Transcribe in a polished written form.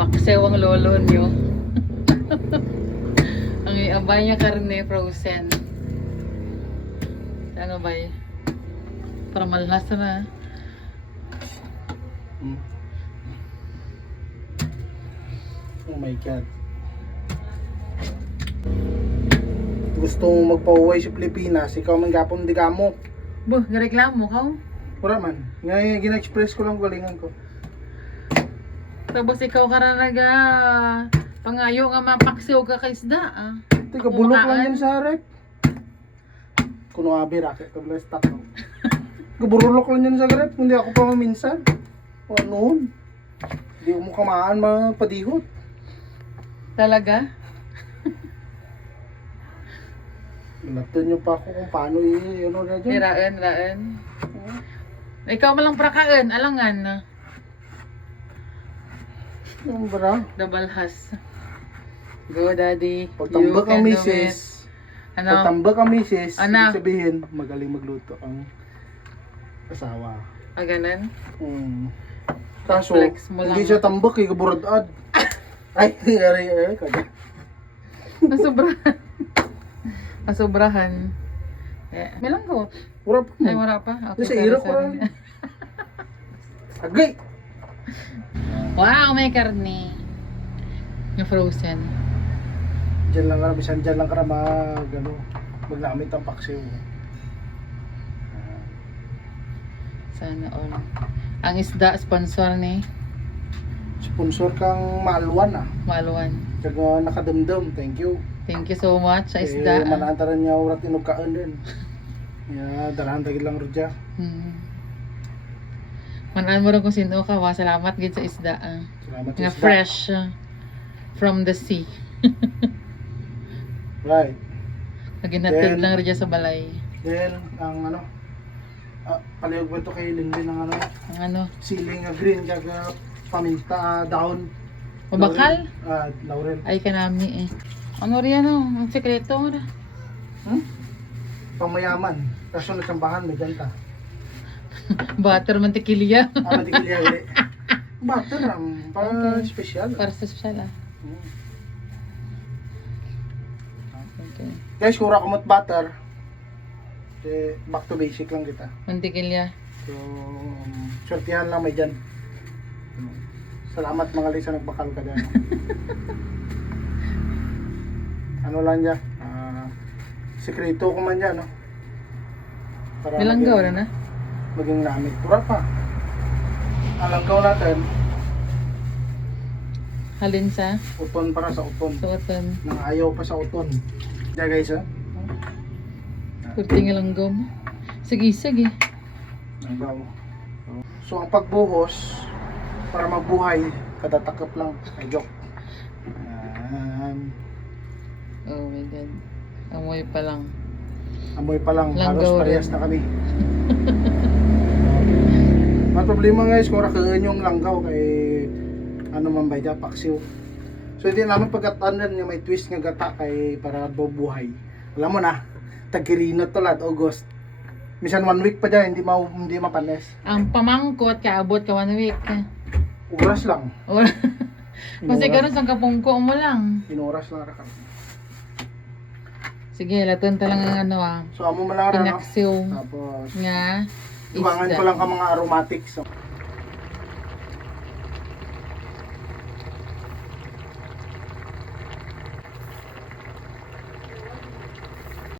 Paksew ang lolo nyo. Ang iabay niya karne frozen. Ano ba yun? Para malasa na. Oh my God. Gusto mong magpa-uwi sa Pilipinas, ikaw man gapon di kamo. Buh, gareklamo ka? Wala man. Ngayon, gina-express ko lang galingan ko. Tapos ikaw ka na naga pangayo nga mapaksew ka kay isda ah. Teka, bulok lang yan sa rep. Kuno abi raket ka blast tak. Gaburulok lang yan sa rep, hindi ako pa maminsan. O noon. Hindi mo kamaan mapadihot. Talaga? Natin nyo pa ako kung paano yun na dyan. Hiraan. Ikaw malang prakaan, alangan na. Yung bara. Dabalhas. Go daddy. Pagtambak ang do misis. it. Ano? Pagtambak ang misis, Ano? ibig sabihin, magaling magluto ang asawa. Ah, ganun? Kaso, Flex mo lang. hindi siya tambak eh, kaburad-ad. Ay, nangyari kaya. Nasubrahan. Nasubrahan. Eh, may lang ko. Wala pa Ay, mo. wala pa. Di sa iro ko lang. Agay! Wow, may karne. Yung frozen. Diyan lang ka, bisan dyan lang ka na magnamit ang paksiw. Sana all. Ang isda, sponsor ni Sponsor kang Malwan ah. Malwan. Tsaka nakadamdam, thank you. Thank you so much sa isda. Manantaran niya urat inugkaan din. Darahan tagil lang rudya. Manaan mo rin kung sino ka. Wa, salamat gid sa isda. Salamat Nga isda. fresh from the sea. Right. Naginhatid Then- lang rin sa balay. Then, ang palihog ba ito kay Lindy ng Ang ano, siling green kaga paminta dahon. mabakal? Laurel. Ay kanami eh. Ano rin ang sekreto mo na. Pangmayaman. Kaso nagsambahan, may ganta. Butter mantikilya. Matikilya uli. Butter para Okay. special. Para sa special ah. Okay. Guys, kura kumot butter. Back to basic lang kita. Mantikilya. So, swertihan lang may dyan. Salamat mga Lisa nagbakal ka dyan. Ano lang dyan? Sekreto ko man dyan, no? Para Bilanggaw na na. maging namit. Pura pa. Ang langgaw natin, Halin sa uton para sa uton. suotan. Nang ayaw pa sa uton. Diyan guys, ha? Kurting langgaw mo. Sige. Langgaw. So, ang pagbuhos, para mabuhay, kada takip lang. Ay, joke. Yan. Oh my god. Amoy pa lang. Amoy pa lang, Langgaw halos parehas rin. na kami. Ang problema guys, kung rakaan yung langgaw kay ano man ba dyan, paksiw. So hindi naman pagkatanan niya may twist nga gata kay para bubuhay. Alam mo na, tagkirino to lahat, August. Misan 1 week pa dyan, hindi mapanes. Ang pamangkot kaabot ka 1 week. Oras lang. Or kasi karon sa kapungko mo lang. Inoras lang rakan. Sige, laton ta lang ang ano So amo malara no. pinaksiw Tapos nga dugangan isda. ko lang ka mga aromatics. So,